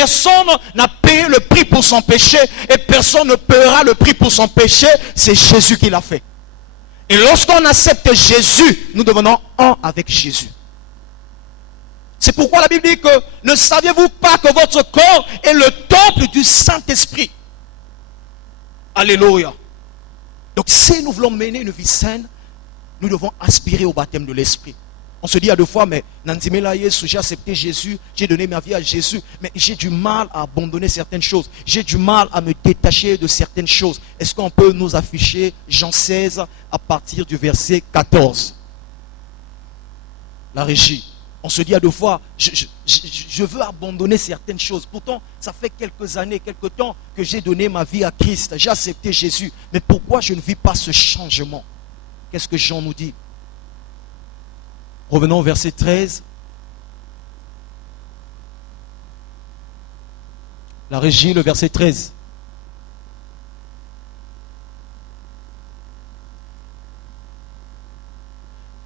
personne n'a payé le prix pour son péché et personne ne paiera le prix pour son péché. C'est Jésus qui l'a fait. Et lorsqu'on accepte Jésus, nous devenons un avec Jésus. C'est pourquoi la Bible dit que ne saviez-vous pas que votre corps est le temple du Saint-Esprit? Alléluia. Donc si nous voulons mener une vie saine, nous devons aspirer au baptême de l'Esprit. On se dit à deux fois, mais j'ai accepté Jésus, j'ai donné ma vie à Jésus, mais j'ai du mal à abandonner certaines choses. J'ai du mal à me détacher de certaines choses. Est-ce qu'on peut nous afficher Jean 16 à partir du verset 14? La régie. On se dit à deux fois, je veux abandonner certaines choses. Pourtant, ça fait quelques années, quelques temps que j'ai donné ma vie à Christ. J'ai accepté Jésus. Mais pourquoi je ne vis pas ce changement? Qu'est-ce que Jean nous dit? Revenons au verset 13. La régie, le verset 13.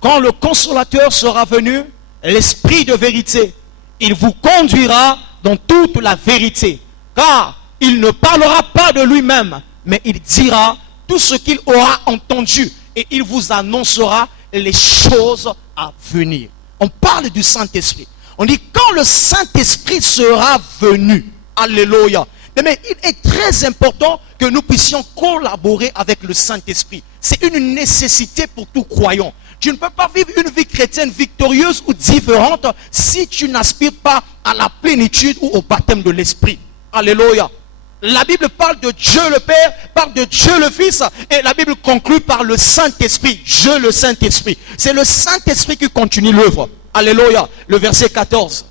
Quand le consolateur sera venu, l'Esprit de vérité, il vous conduira dans toute la vérité. Car il ne parlera pas de lui-même, mais il dira tout ce qu'il aura entendu et il vous annoncera les choses à venir. On parle du Saint-Esprit. On dit quand le Saint-Esprit sera venu. Alléluia. Mais il est très important que nous puissions collaborer avec le Saint-Esprit. C'est une nécessité pour tout croyant. Tu ne peux pas vivre une vie chrétienne victorieuse ou différente si tu n'aspires pas à la plénitude ou au baptême de l'Esprit. Alléluia. La Bible parle de Dieu le Père, parle de Dieu le Fils, et la Bible conclut par le Saint-Esprit. Dieu le Saint-Esprit. C'est le Saint-Esprit qui continue l'œuvre. Alléluia. Le verset 14.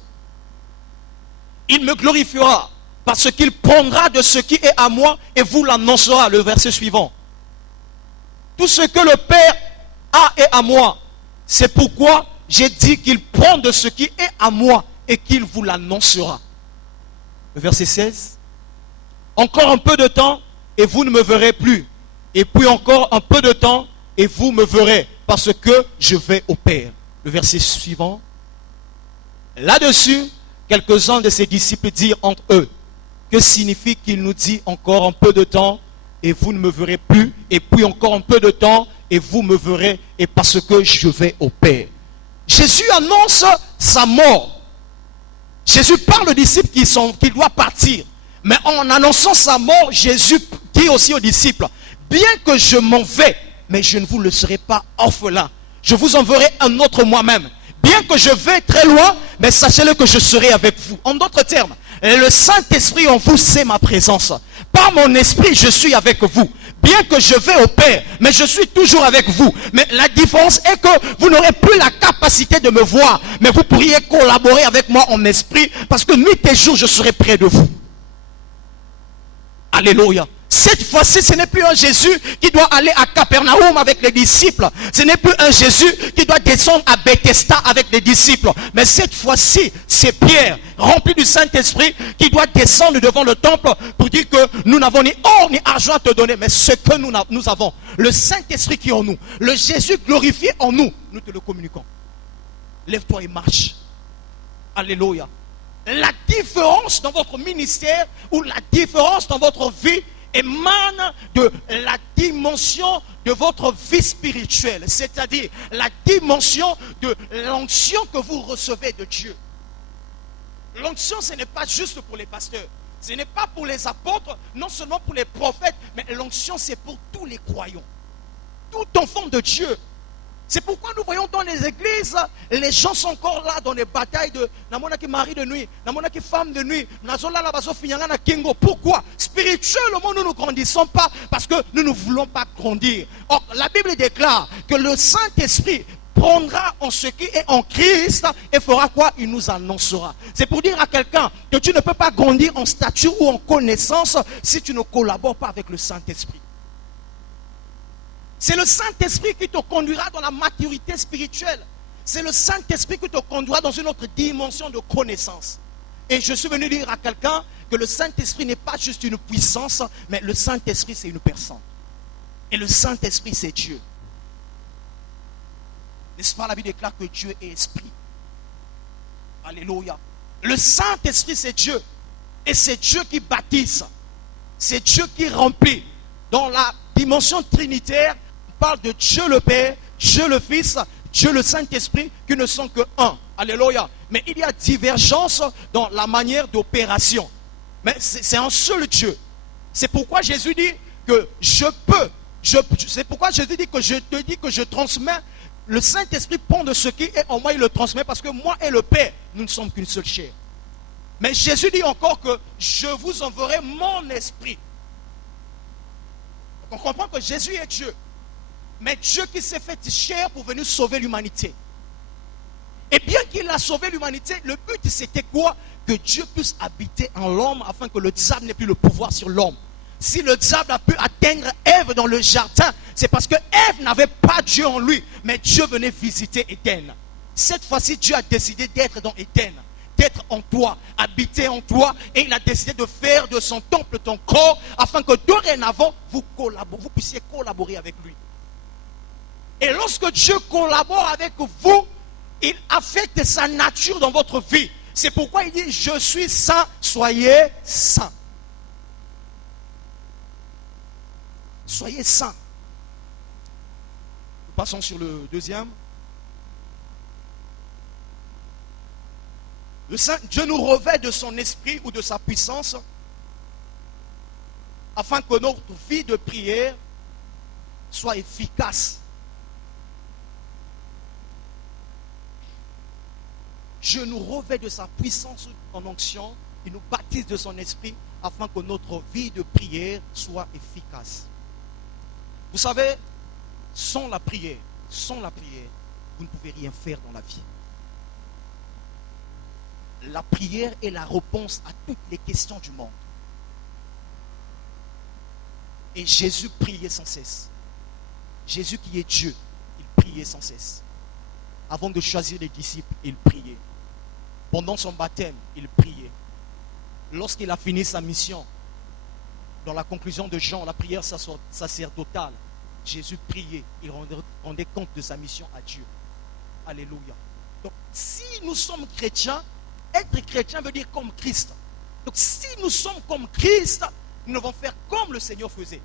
Il me glorifiera parce qu'il prendra de ce qui est à moi et vous l'annoncera. Le verset suivant. Tout ce que le Père a est à moi. C'est pourquoi j'ai dit qu'il prend de ce qui est à moi et qu'il vous l'annoncera. Le verset 16. Encore un peu de temps et vous ne me verrez plus. Et puis encore un peu de temps et vous me verrez parce que je vais au Père. Le verset suivant. Là-dessus, quelques-uns de ses disciples dirent entre eux, que signifie qu'il nous dit encore un peu de temps et vous ne me verrez plus, et puis encore un peu de temps et vous me verrez, et parce que je vais au Père. Jésus annonce sa mort. Jésus parle aux disciples qui doivent partir. Mais en annonçant sa mort, Jésus dit aussi aux disciples, bien que je m'en vais, mais je ne vous laisserai pas orphelin. Je vous enverrai un autre moi-même. Bien que je vais très loin, mais sachez-le que je serai avec vous. En d'autres termes, le Saint-Esprit en vous, c'est ma présence. Par mon esprit, je suis avec vous. Bien que je vais au Père, mais je suis toujours avec vous. Mais la différence est que vous n'aurez plus la capacité de me voir. Mais vous pourriez collaborer avec moi en esprit, parce que nuit et jour, je serai près de vous. Alléluia. Cette fois-ci, ce n'est plus un Jésus qui doit aller à Capernaum avec les disciples. Ce n'est plus un Jésus qui doit descendre à Bethesda avec les disciples. Mais cette fois-ci, c'est Pierre, rempli du Saint-Esprit, qui doit descendre devant le temple pour dire que nous n'avons ni or ni argent à te donner. Mais ce que nous avons, le Saint-Esprit qui est en nous, le Jésus glorifié en nous, nous te le communiquons. Lève-toi et marche. Alléluia. La différence dans votre ministère ou la différence dans votre vie émane de la dimension de votre vie spirituelle, c'est-à-dire la dimension de l'onction que vous recevez de Dieu. L'onction, ce n'est pas juste pour les pasteurs, ce n'est pas pour les apôtres, non seulement pour les prophètes, mais l'onction, c'est pour tous les croyants, tout enfant de Dieu. C'est pourquoi nous voyons dans les églises, les gens sont encore là dans les batailles de namona qui mari de nuit, namona qui femme de nuit, pourquoi? Spirituellement, nous ne grandissons pas parce que nous ne voulons pas grandir. Or, la Bible déclare que le Saint-Esprit prendra en ce qui est en Christ et fera quoi? Il nous annoncera. C'est pour dire à quelqu'un que tu ne peux pas grandir en stature ou en connaissance si tu ne collabores pas avec le Saint-Esprit. C'est le Saint-Esprit qui te conduira dans la maturité spirituelle. C'est le Saint-Esprit qui te conduira dans une autre dimension de connaissance. Et je suis venu dire à quelqu'un que le Saint-Esprit n'est pas juste une puissance, mais le Saint-Esprit c'est une personne. Et le Saint-Esprit c'est Dieu. N'est-ce pas, la Bible déclare que Dieu est esprit. Alléluia. Le Saint-Esprit c'est Dieu. Et c'est Dieu qui baptise. C'est Dieu qui remplit. Dans la dimension trinitaire, on parle de Dieu le Père, Dieu le Fils, Dieu le Saint-Esprit, qui ne sont que un. Alléluia. Mais il y a divergence dans la manière d'opération. Mais c'est un seul Dieu. C'est pourquoi Jésus dit que c'est pourquoi Jésus dit que je te dis que je transmets. Le Saint-Esprit prend de ce qui est en moi, il le transmet, parce que moi et le Père, nous ne sommes qu'une seule chair. Mais Jésus dit encore que je vous enverrai mon esprit. Donc on comprend que Jésus est Dieu. Mais Dieu qui s'est fait chair pour venir sauver l'humanité. Et bien qu'il a sauvé l'humanité, le but c'était quoi? Que Dieu puisse habiter en l'homme afin que le diable n'ait plus le pouvoir sur l'homme. Si le diable a pu atteindre Ève dans le jardin, c'est parce que Ève n'avait pas Dieu en lui, mais Dieu venait visiter Éden. Cette fois-ci, Dieu a décidé d'être dans Éden, d'être en toi, habiter en toi, et il a décidé de faire de son temple ton corps, afin que dorénavant, vous puissiez collaborer avec lui. Et lorsque Dieu collabore avec vous, il affecte sa nature dans votre vie. C'est pourquoi il dit, je suis saint, soyez saints. Soyez saints. Nous passons sur le deuxième. Le Saint Dieu nous revêt de son esprit ou de sa puissance afin que notre vie de prière soit efficace. Dieu nous revêt de sa puissance en onction, il nous baptise de son esprit afin que notre vie de prière soit efficace. Vous savez, sans la prière, vous ne pouvez rien faire dans la vie. La prière est la réponse à toutes les questions du monde. Et Jésus priait sans cesse. Jésus qui est Dieu, il priait sans cesse. Avant de choisir les disciples, il priait. Pendant son baptême, il priait. Lorsqu'il a fini sa mission, dans la conclusion de Jean, la prière sacerdotale, Jésus priait, il rendait compte de sa mission à Dieu. Alléluia. Donc, si nous sommes chrétiens, être chrétien veut dire comme Christ. Donc, si nous sommes comme Christ, nous devons faire comme le Seigneur faisait.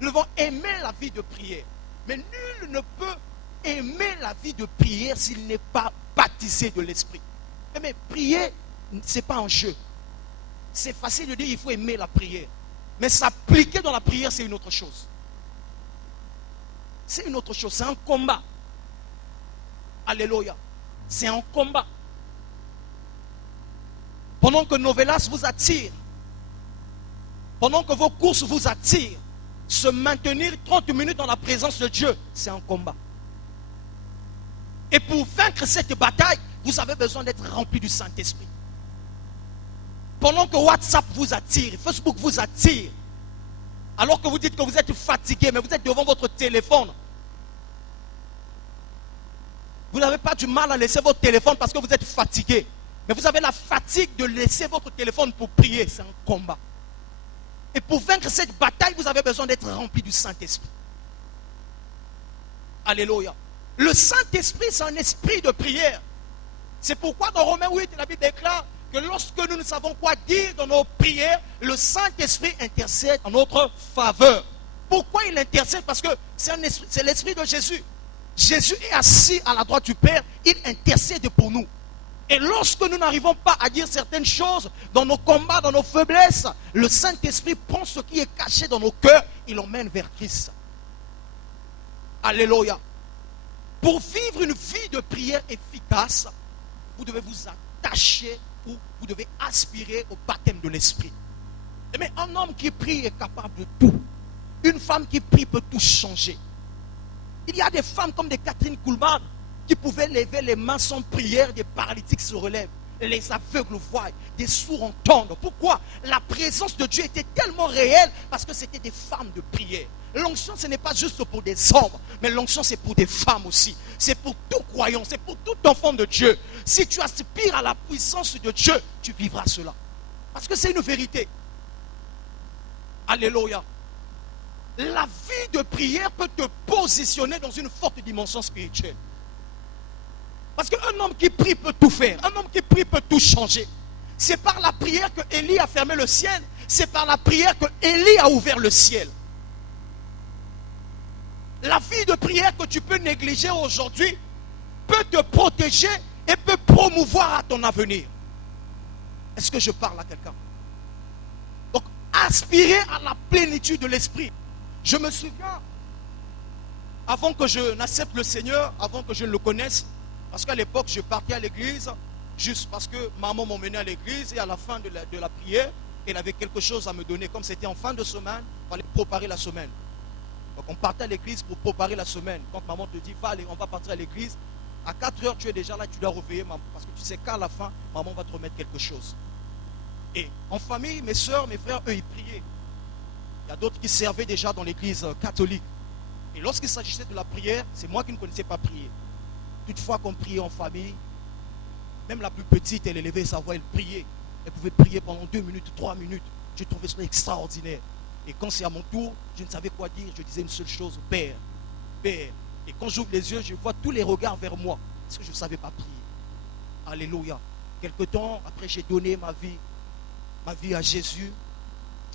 Nous devons aimer la vie de prière. Mais nul ne peut aimer la vie de prière s'il n'est pas baptisé de l'Esprit. Mais prier, ce n'est pas un jeu. C'est facile de dire qu'il faut aimer la prière. Mais s'appliquer dans la prière, c'est une autre chose. C'est une autre chose, c'est un combat. Alléluia. C'est un combat. Pendant que Novelas vous attire, pendant que vos courses vous attirent, se maintenir 30 minutes dans la présence de Dieu, c'est un combat. Et pour vaincre cette bataille, vous avez besoin d'être rempli du Saint-Esprit. Pendant que WhatsApp vous attire, Facebook vous attire, alors que vous dites que vous êtes fatigué, mais vous êtes devant votre téléphone. Vous n'avez pas du mal à laisser votre téléphone parce que vous êtes fatigué. Mais vous avez la fatigue de laisser votre téléphone pour prier. C'est un combat. Et pour vaincre cette bataille, vous avez besoin d'être rempli du Saint-Esprit. Alléluia. Le Saint-Esprit, c'est un esprit de prière. C'est pourquoi dans Romains 8, la Bible déclare que lorsque nous ne savons quoi dire dans nos prières, le Saint-Esprit intercède en notre faveur. Pourquoi il intercède? Parce que c'est l'Esprit de Jésus. Jésus est assis à la droite du Père, il intercède pour nous. Et lorsque nous n'arrivons pas à dire certaines choses dans nos combats, dans nos faiblesses, le Saint-Esprit prend ce qui est caché dans nos cœurs, il l'emmène vers Christ. Alléluia. Pour vivre une vie de prière efficace, vous devez vous attacher ou vous devez aspirer au baptême de l'Esprit. Mais un homme qui prie est capable de tout. Une femme qui prie peut tout changer. Il y a des femmes comme des Catherine Kuhlman qui pouvaient lever les mains sans prière, des paralytiques se relèvent, les aveugles voient, des sourds entendent. Pourquoi? La présence de Dieu était tellement réelle parce que c'était des femmes de prière. L'onction, ce n'est pas juste pour des hommes, mais l'onction, c'est pour des femmes aussi. C'est pour tout croyant, c'est pour tout enfant de Dieu. Si tu aspires à la puissance de Dieu, tu vivras cela. Parce que c'est une vérité. Alléluia. La vie de prière peut te positionner dans une forte dimension spirituelle. Parce qu'un homme qui prie peut tout faire. Un homme qui prie peut tout changer. C'est par la prière que Élie a fermé le ciel. C'est par la prière que Élie a ouvert le ciel. La vie de prière que tu peux négliger aujourd'hui peut te protéger et peut promouvoir à ton avenir. Est-ce que je parle à quelqu'un? Donc, aspirer à la plénitude de l'esprit. Je me souviens, avant que je n'accepte le Seigneur, avant que je ne le connaisse, parce qu'à l'époque, je partais à l'église, juste parce que maman m'emmenait à l'église, et à la fin de la prière, elle avait quelque chose à me donner. Comme c'était en fin de semaine, il fallait préparer la semaine. Donc on partait à l'église pour préparer la semaine. Quand maman te dit, va aller, on va partir à l'église, à 4 heures, tu es déjà là, tu dois réveiller maman. Parce que tu sais qu'à la fin, maman va te remettre quelque chose. Et en famille, mes soeurs, mes frères, eux, ils priaient. Il y a d'autres qui servaient déjà dans l'église catholique. Et lorsqu'il s'agissait de la prière, c'est moi qui ne connaissais pas prier. Toutefois qu'on priait en famille, même la plus petite, elle élevait sa voix, elle priait. Elle pouvait prier pendant 2 minutes, 3 minutes. Je trouvais ça extraordinaire. Et quand c'est à mon tour, je ne savais quoi dire. Je disais une seule chose, Père, Père. Et quand j'ouvre les yeux, je vois tous les regards vers moi. Parce que je ne savais pas prier. Alléluia. Quelque temps après, j'ai donné ma vie à Jésus.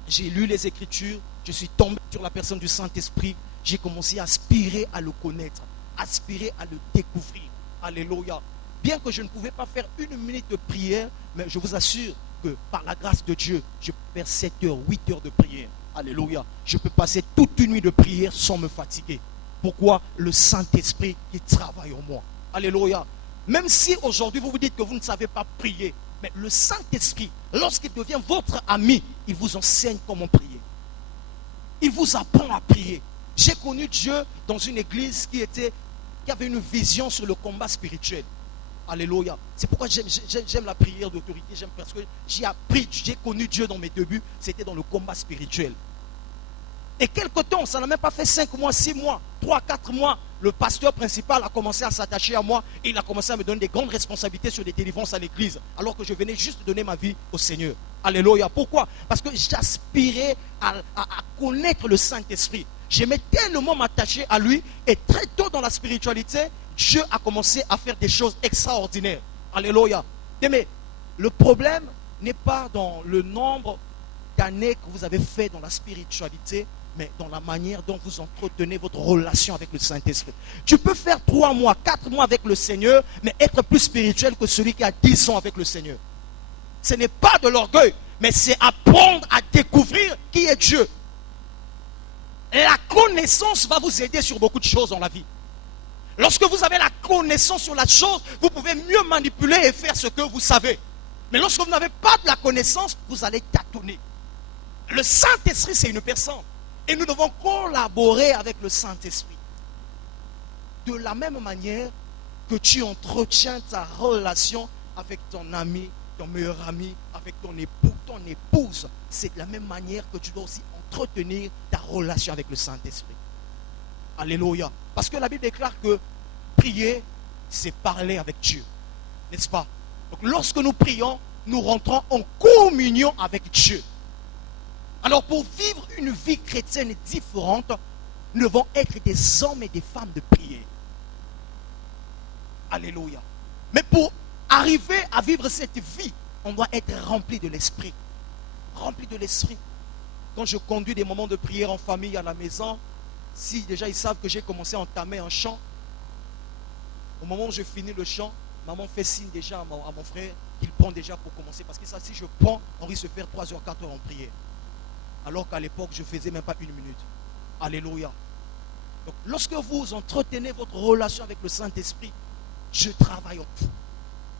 J'ai lu les Écritures. Je suis tombé sur la personne du Saint-Esprit. J'ai commencé à aspirer à le connaître. Aspirer à le découvrir. Alléluia. Bien que je ne pouvais pas faire 1 minute de prière, mais je vous assure que par la grâce de Dieu, je peux faire 7 heures, 8 heures de prière. Alléluia. Je peux passer toute une nuit de prière sans me fatiguer. Pourquoi? Le Saint-Esprit qui travaille en moi. Alléluia. Même si aujourd'hui vous vous dites que vous ne savez pas prier, mais le Saint-Esprit, lorsqu'il devient votre ami, il vous enseigne comment prier. Il vous apprend à prier. J'ai connu Dieu dans une église qui avait une vision sur le combat spirituel. Alléluia. C'est pourquoi j'aime la prière d'autorité. J'aime parce que j'ai connu Dieu dans mes débuts. C'était dans le combat spirituel. Et quelque temps, ça n'a même pas fait 5 mois, 6 mois, 3, 4 mois. Le pasteur principal a commencé à s'attacher à moi. Et il a commencé à me donner des grandes responsabilités sur des délivrances à l'église. Alors que je venais juste de donner ma vie au Seigneur. Alléluia. Pourquoi? Parce que j'aspirais à connaître le Saint-Esprit. J'aimais tellement m'attacher à lui. Et très tôt dans la spiritualité, Dieu a commencé à faire des choses extraordinaires. Alléluia. Mais le problème n'est pas dans le nombre d'années que vous avez fait dans la spiritualité, mais dans la manière dont vous entretenez votre relation avec le Saint-Esprit. Tu peux faire 3 mois, 4 mois avec le Seigneur, mais être plus spirituel que celui qui a 10 ans avec le Seigneur. Ce n'est pas de l'orgueil, mais c'est apprendre à découvrir qui est Dieu. La connaissance va vous aider sur beaucoup de choses dans la vie. Lorsque vous avez la connaissance sur la chose, vous pouvez mieux manipuler et faire ce que vous savez. Mais lorsque vous n'avez pas de la connaissance, vous allez tâtonner. Le Saint-Esprit, c'est une personne. Et nous devons collaborer avec le Saint-Esprit. De la même manière que tu entretiens ta relation avec ton ami, ton meilleur ami, avec ton époux, ton épouse, c'est de la même manière que tu dois aussi entretenir ta relation avec le Saint-Esprit. Alléluia. Parce que la Bible déclare que prier, c'est parler avec Dieu. N'est-ce pas? Donc lorsque nous prions, nous rentrons en communion avec Dieu. Alors pour vivre une vie chrétienne différente, nous devons être des hommes et des femmes de prière. Alléluia. Mais pour arriver à vivre cette vie, on doit être rempli de l'esprit. Rempli de l'esprit. Quand je conduis des moments de prière en famille à la maison, si déjà ils savent que j'ai commencé à entamer un chant, au moment où je finis le chant, maman fait signe déjà à mon frère qu'il prend déjà pour commencer. Parce que ça, si je prends, on risque de faire 3 heures, 4 heures en prière. Alors qu'à l'époque, je ne faisais même pas 1 minute. Alléluia. Donc, lorsque vous entretenez votre relation avec le Saint-Esprit, je travaille en vous.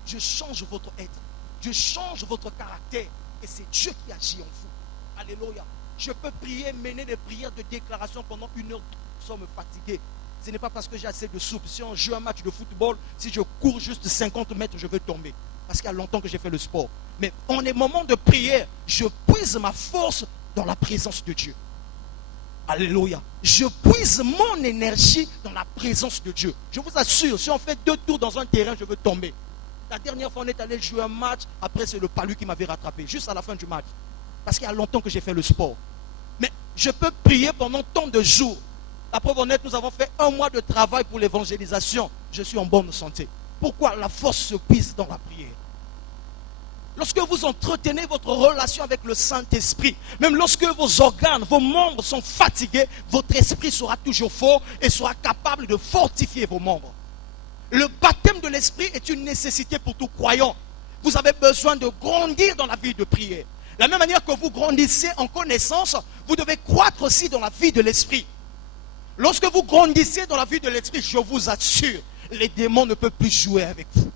Je change votre être. Je change votre caractère. Et c'est Dieu qui agit en vous. Alléluia. Je peux prier, mener des prières de déclaration pendant 1 heure sans me fatiguer. Ce n'est pas parce que j'ai assez de souffle. Si on joue un match de football, si je cours juste 50 mètres, je vais tomber. Parce qu'il y a longtemps que j'ai fait le sport. Mais en les moments de prière, je puise ma force dans la présence de Dieu. Alléluia. Je puise mon énergie dans la présence de Dieu. Je vous assure, si on fait 2 tours dans un terrain, je veux tomber. La dernière fois, on est allé jouer un match. Après, c'est le palu qui m'avait rattrapé. Juste à la fin du match. Parce qu'il y a longtemps que j'ai fait le sport. Mais je peux prier pendant tant de jours. La preuve honnête, nous avons fait 1 mois de travail pour l'évangélisation. Je suis en bonne santé. Pourquoi? La force se puise dans la prière. lorsque vous entretenez votre relation avec le Saint-Esprit, même lorsque vos organes, vos membres sont fatigués, votre esprit sera toujours fort et sera capable de fortifier vos membres. Le baptême de l'esprit est une nécessité pour tout croyant. Vous avez besoin de grandir dans la vie de prière. De la même manière que vous grandissez en connaissance, vous devez croître aussi dans la vie de l'esprit. Lorsque vous grandissez dans la vie de l'esprit, je vous assure, les démons ne peuvent plus jouer avec vous.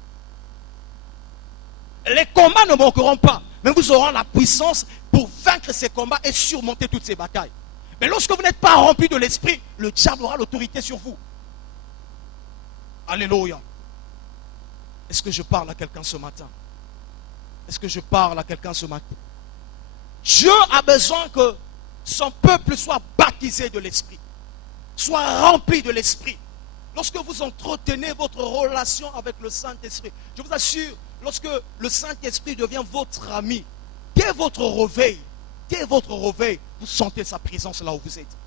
Les combats ne manqueront pas, mais vous aurez la puissance pour vaincre ces combats et surmonter toutes ces batailles. Mais lorsque vous n'êtes pas rempli de l'esprit, le diable aura l'autorité sur vous. Alléluia. Est-ce que je parle à quelqu'un ce matin? Est-ce que je parle à quelqu'un ce matin? Dieu a besoin que son peuple soit baptisé de l'esprit, soit rempli de l'esprit. Lorsque vous entretenez votre relation avec le Saint-Esprit, je vous assure, lorsque le Saint-Esprit devient votre ami, dès votre réveil, vous sentez sa présence là où vous êtes.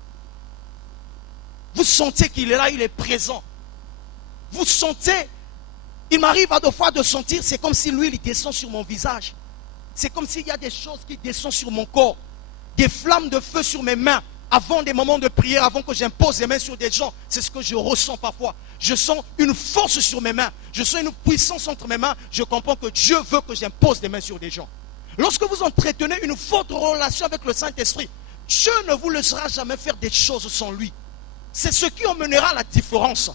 Vous sentez qu'il est là, il est présent. Vous sentez, il m'arrive à deux fois de sentir, c'est comme si l'huile descend sur mon visage. C'est comme s'il y a des choses qui descendent sur mon corps. Des flammes de feu sur mes mains. Avant des moments de prière, avant que j'impose les mains sur des gens. C'est ce que je ressens parfois. Je sens une force sur mes mains. Je sens une puissance entre mes mains. Je comprends que Dieu veut que j'impose des mains sur des gens. Lorsque vous entretenez une forte relation avec le Saint-Esprit, Dieu ne vous laissera jamais faire des choses sans lui. C'est ce qui emmènera la différence.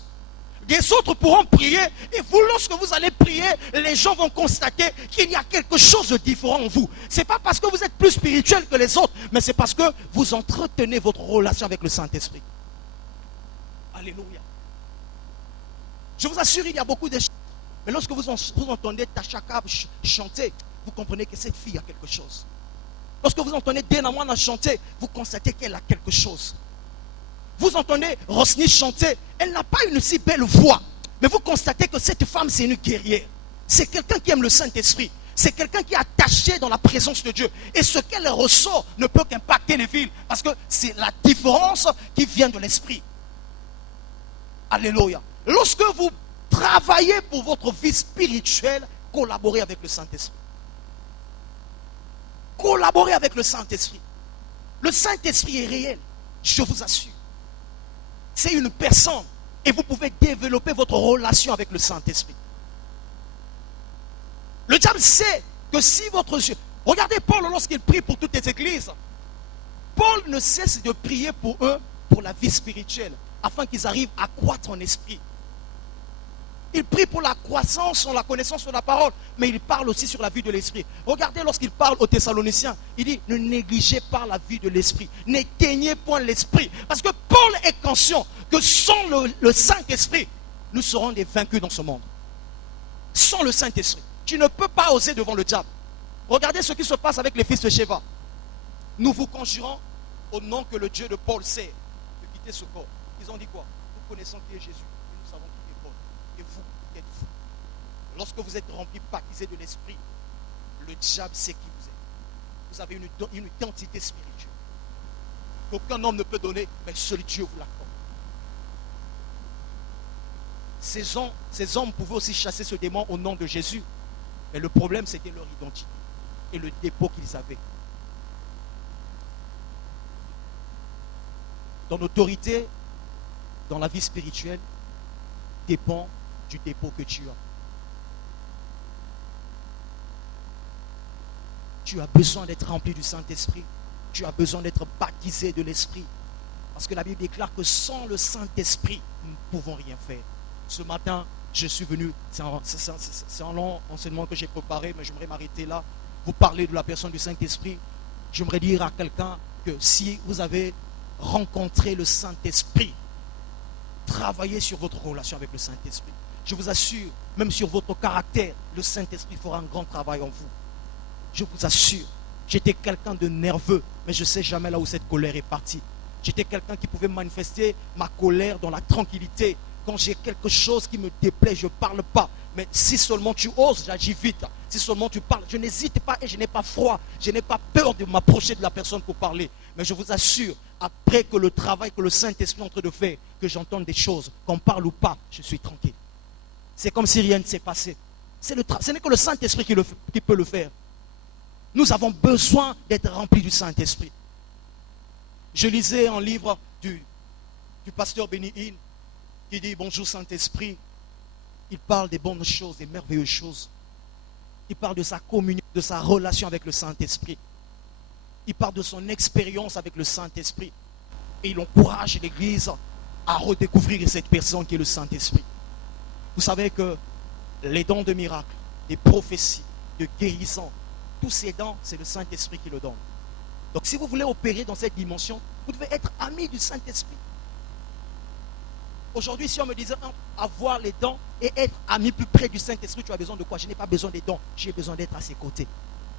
Des autres pourront prier et vous, lorsque vous allez prier, les gens vont constater qu'il y a quelque chose de différent en vous. Ce n'est pas parce que vous êtes plus spirituel que les autres, mais c'est parce que vous entretenez votre relation avec le Saint-Esprit. Alléluia. Je vous assure, il y a beaucoup de choses. Mais lorsque vous entendez Tachaka chanter, vous comprenez que cette fille a quelque chose. Lorsque vous entendez Denamwana chanter, vous constatez qu'elle a quelque chose. Vous entendez Rosny chanter, elle n'a pas une si belle voix. Mais vous constatez que cette femme, c'est une guerrière. C'est quelqu'un qui aime le Saint-Esprit. C'est quelqu'un qui est attaché dans la présence de Dieu. Et ce qu'elle ressort ne peut qu'impacter les villes. Parce que c'est la différence qui vient de l'Esprit. Alléluia. Lorsque vous travaillez pour votre vie spirituelle, collaborez avec le Saint-Esprit. Collaborez avec le Saint-Esprit. Le Saint-Esprit est réel, je vous assure. C'est une personne et vous pouvez développer votre relation avec le Saint-Esprit. Le diable sait que si votre Dieu... Regardez Paul lorsqu'il prie pour toutes les églises. Paul ne cesse de prier pour eux, pour la vie spirituelle, afin qu'ils arrivent à croître en esprit. Il prie pour la croissance, la connaissance de la parole, mais il parle aussi sur la vie de l'esprit. Regardez lorsqu'il parle aux Thessaloniciens, il dit ne négligez pas la vie de l'esprit, n'éteignez point l'esprit. Parce que Paul est conscient que sans le Saint-Esprit, nous serons des vaincus dans ce monde. Sans le Saint-Esprit, tu ne peux pas oser devant le diable. Regardez ce qui se passe avec les fils de Sheva. Nous vous conjurons au nom que le Dieu de Paul sait de quitter ce corps. Ils ont dit quoi? Nous connaissons qui est Jésus et nous savons qui est Paul. Et vous, qui êtes-vous? Lorsque vous êtes rempli, baptisé de l'esprit, le diable sait qui vous êtes. Vous avez une identité spirituelle qu'aucun homme ne peut donner, mais seul Dieu vous l'accorde. Ces hommes pouvaient aussi chasser ce démon au nom de Jésus, mais le problème c'était leur identité et le dépôt qu'ils avaient. Ton autorité dans la vie spirituelle dépend du dépôt que tu as. Tu as besoin d'être rempli du Saint-Esprit. Tu as besoin d'être baptisé de l'Esprit. Parce que la Bible déclare que sans le Saint-Esprit, nous ne pouvons rien faire. Ce matin, je suis venu, c'est un long enseignement que j'ai préparé, mais j'aimerais m'arrêter là. Vous parlez de la personne du Saint-Esprit. J'aimerais dire à quelqu'un que si vous avez rencontré le Saint-Esprit, travaillez sur votre relation avec le Saint-Esprit. Je vous assure, même sur votre caractère, le Saint-Esprit fera un grand travail en vous. Je vous assure, j'étais quelqu'un de nerveux, mais je ne sais jamais là où cette colère est partie. J'étais quelqu'un qui pouvait manifester ma colère dans la tranquillité. Quand j'ai quelque chose qui me déplaît, je ne parle pas. Mais si seulement tu oses, j'agis vite. Si seulement tu parles, je n'hésite pas et je n'ai pas froid. Je n'ai pas peur de m'approcher de la personne pour parler. Mais je vous assure, après que le travail que le Saint-Esprit est en train de faire, que j'entende des choses, qu'on parle ou pas, je suis tranquille. C'est comme si rien ne s'est passé. Ce n'est que le Saint-Esprit qui peut le faire. Nous avons besoin d'être remplis du Saint-Esprit. Je lisais un livre du pasteur Benny Hinn qui dit: bonjour Saint-Esprit. Il parle des bonnes choses, des merveilleuses choses. Il parle de sa communion, de sa relation avec le Saint-Esprit. Il parle de son expérience avec le Saint-Esprit. Et il encourage l'Église à redécouvrir cette personne qui est le Saint-Esprit. Vous savez que les dons de miracles, des prophéties, de guérison, tous ces dons, c'est le Saint-Esprit qui le donne. Donc si vous voulez opérer dans cette dimension, vous devez être ami du Saint-Esprit. Aujourd'hui, si on me disait avoir les dons et être ami plus près du Saint-Esprit, tu as besoin de quoi? Je n'ai pas besoin des dons, j'ai besoin d'être à ses côtés.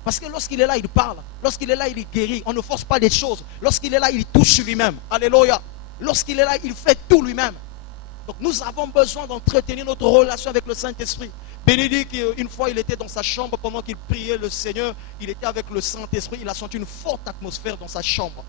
Parce que lorsqu'il est là, il parle. Lorsqu'il est là, il guérit. On ne force pas des choses. Lorsqu'il est là, il touche lui-même. Alléluia. Lorsqu'il est là, il fait tout lui-même. Donc nous avons besoin d'entretenir notre relation avec le Saint-Esprit. Bénédicte, une fois, il était dans sa chambre pendant qu'il priait le Seigneur. Il était avec le Saint-Esprit. Il a senti une forte atmosphère dans sa chambre.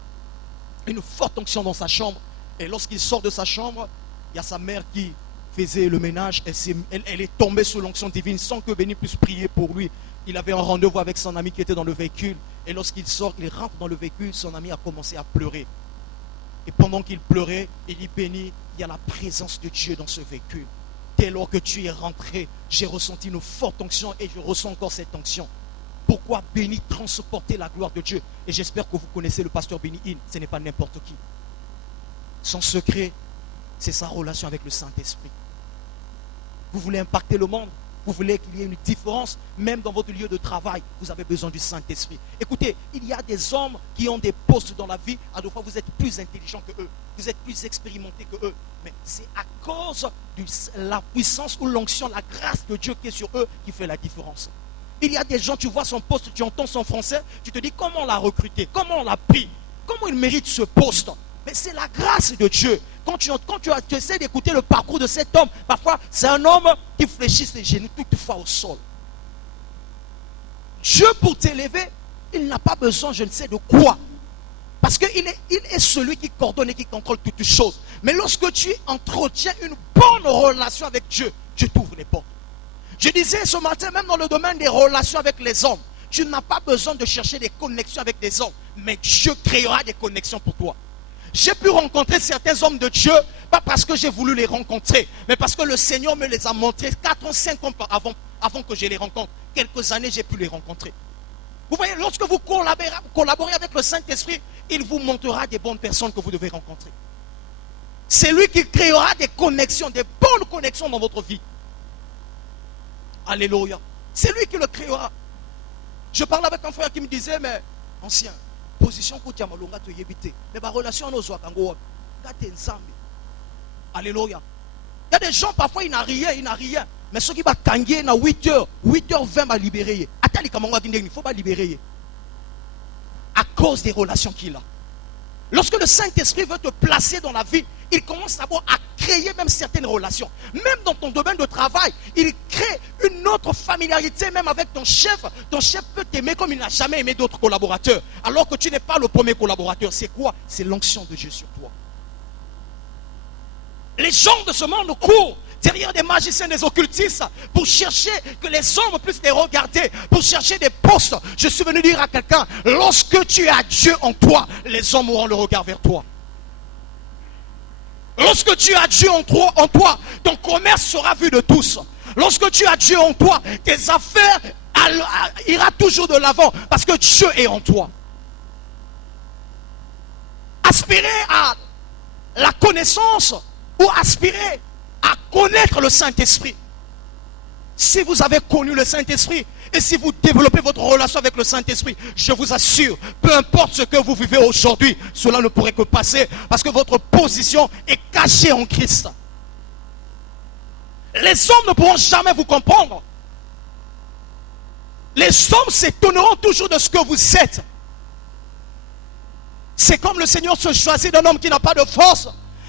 Une forte onction dans sa chambre. Et lorsqu'il sort de sa chambre, il y a sa mère qui faisait le ménage. Elle est tombée sous l'onction divine sans que Béni puisse prier pour lui. Il avait un rendez-vous avec son ami qui était dans le véhicule. Et lorsqu'il sort, il rentre dans le véhicule. Son ami a commencé à pleurer. Et pendant qu'il pleurait, il dit: Béni, il y a la présence de Dieu dans ce véhicule. Dès lors que tu es rentré, j'ai ressenti une forte onction et je ressens encore cette onction. Pourquoi Béni transporter la gloire de Dieu? Et j'espère que vous connaissez le pasteur Benny Hinn. Ce n'est pas n'importe qui. Son secret, c'est sa relation avec le Saint-Esprit. Vous voulez impacter le monde? Vous voulez qu'il y ait une différence, même dans votre lieu de travail, vous avez besoin du Saint-Esprit. Écoutez, il y a des hommes qui ont des postes dans la vie, à deux fois vous êtes plus intelligents que eux, vous êtes plus expérimentés que eux, mais c'est à cause de la puissance ou l'onction, la grâce de Dieu qui est sur eux qui fait la différence. Il y a des gens, tu vois son poste, tu entends son français, tu te dis: comment on l'a recruté, comment on l'a pris, comment il mérite ce poste? Mais c'est la grâce de Dieu. Quand tu essaies d'écouter le parcours de cet homme, parfois c'est un homme qui fléchit ses genoux toutefois au sol. Dieu, pour t'élever, il n'a pas besoin je ne sais de quoi. Parce qu'il est celui qui coordonne et qui contrôle toutes choses. Mais lorsque tu entretiens une bonne relation avec Dieu, Dieu t'ouvre les portes. Je disais ce matin, même dans le domaine des relations avec les hommes, tu n'as pas besoin de chercher des connexions avec des hommes, mais Dieu créera des connexions pour toi. J'ai pu rencontrer certains hommes de Dieu, pas parce que j'ai voulu les rencontrer, mais parce que le Seigneur me les a montrés 4 ans, 5 ans avant que je les rencontre. Quelques années, j'ai pu les rencontrer. Vous voyez, lorsque vous collaborez avec le Saint-Esprit, il vous montrera des bonnes personnes que vous devez rencontrer. C'est lui qui créera des connexions, des bonnes connexions dans votre vie. Alléluia. C'est lui qui le créera. Je parlais avec un frère qui me disait: mais ancien, position que tu as malonga te yébité. Mais ma relation nos kango alléluia. Il y a des gens parfois il n'a rien, mais ceux qui va kanguer na 8h, 8h20 va libérer. Attends, il faut pas libérer. À cause des relations qu'il a. Lorsque le Saint-Esprit veut te placer dans la vie, il commence d'abord à créer même certaines relations. Même dans ton domaine de travail, il crée une autre familiarité même avec ton chef. Ton chef peut t'aimer comme il n'a jamais aimé d'autres collaborateurs. Alors que tu n'es pas le premier collaborateur. C'est quoi? C'est l'onction de Dieu sur toi. Les gens de ce monde courent derrière des magiciens, des occultistes, pour chercher que les hommes puissent les regarder, pour chercher des postes. Je suis venu dire à quelqu'un: lorsque tu as Dieu en toi, les hommes auront le regard vers toi. Lorsque tu as Dieu en toi, ton commerce sera vu de tous. Lorsque tu as Dieu en toi, tes affaires ira toujours de l'avant, parce que Dieu est en toi. Aspirer à la connaissance ou aspirer à connaître le Saint-Esprit. Si vous avez connu le Saint-Esprit et si vous développez votre relation avec le Saint-Esprit, je vous assure, peu importe ce que vous vivez aujourd'hui, cela ne pourrait que passer parce que votre position est cachée en Christ. Les hommes ne pourront jamais vous comprendre. Les hommes s'étonneront toujours de ce que vous êtes. C'est comme le Seigneur se choisit d'un homme qui n'a pas de force,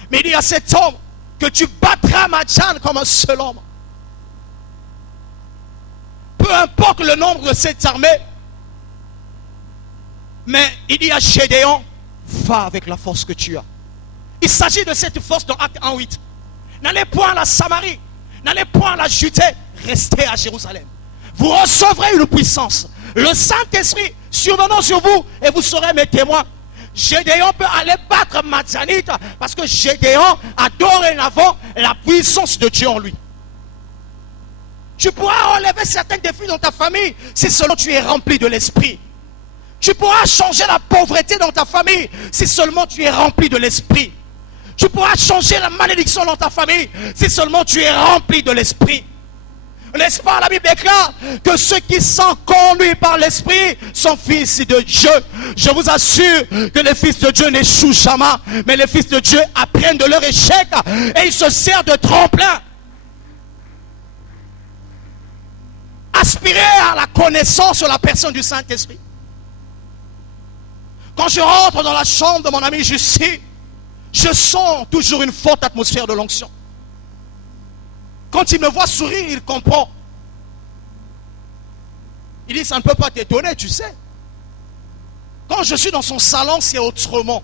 mais il dit à cet homme que tu battras Madian comme un seul homme. Peu importe le nombre de cette armée, mais il dit à Gédéon: va avec la force que tu as. Il s'agit de cette force dans Acte 1:8. N'allez point à la Samarie, n'allez point à la Judée, restez à Jérusalem. Vous recevrez une puissance Le Saint-Esprit survenant sur vous, et vous serez mes témoins. Gédéon peut aller battre Madianite parce que Gédéon a dorénavant la puissance de Dieu en lui. Tu pourras relever certains défis dans ta famille si seulement tu es rempli de l'esprit. Tu pourras changer la pauvreté dans ta famille si seulement tu es rempli de l'esprit. Tu pourras changer la malédiction dans ta famille si seulement tu es rempli de l'esprit. N'est-ce pas, la Bible déclare que ceux qui sont conduits par l'esprit sont fils de Dieu. Je vous assure que les fils de Dieu n'échouent jamais, mais les fils de Dieu apprennent de leur échec et ils se servent de tremplin. Aspirez à la connaissance de la personne du Saint-Esprit. Quand je rentre dans la chambre de mon ami Jussi, je sens toujours une forte atmosphère de l'onction. Quand il me voit sourire, il comprend. Il dit, ça ne peut pas t'étonner, tu sais. Quand je suis dans son salon, c'est autrement.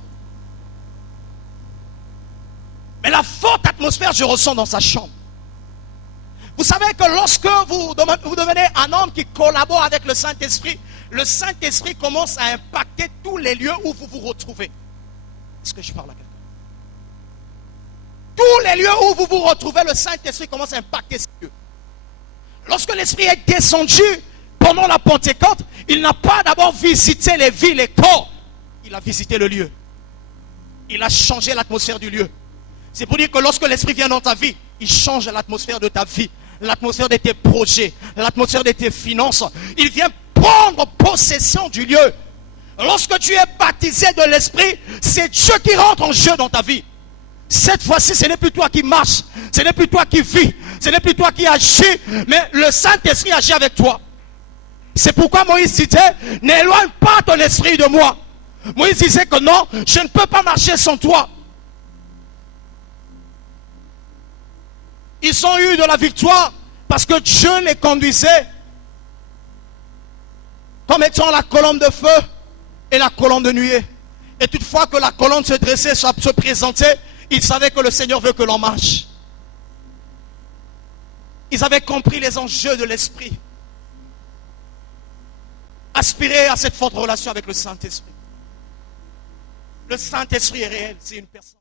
Mais la forte atmosphère, je ressens dans sa chambre. Vous savez que lorsque vous devenez un homme qui collabore avec le Saint-Esprit commence à impacter tous les lieux où vous vous retrouvez. Est-ce que je parle à quelqu'un? Tous les lieux où vous vous retrouvez, le Saint-Esprit commence à impacter ces lieux. Lorsque l'Esprit est descendu pendant la Pentecôte, il n'a pas d'abord visité les villes, les corps. Il a visité le lieu. Il a changé l'atmosphère du lieu. C'est pour dire que lorsque l'Esprit vient dans ta vie, il change l'atmosphère de ta vie, l'atmosphère de tes projets, l'atmosphère de tes finances. Il vient prendre possession du lieu. Lorsque tu es baptisé de l'Esprit, c'est Dieu qui rentre en jeu dans ta vie. Cette fois-ci, ce n'est plus toi qui marches, ce n'est plus toi qui vis, ce n'est plus toi qui agis, mais le Saint-Esprit agit avec toi. C'est pourquoi Moïse disait, n'éloigne pas ton esprit de moi. Moïse disait que non, je ne peux pas marcher sans toi. Ils ont eu de la victoire parce que Dieu les conduisait comme étant la colonne de feu et la colonne de nuée. Et toutefois que la colonne se dressait, se présentait, ils savaient que le Seigneur veut que l'on marche. Ils avaient compris les enjeux de l'esprit. Aspirez à cette forte relation avec le Saint-Esprit. Le Saint-Esprit est réel, c'est une personne.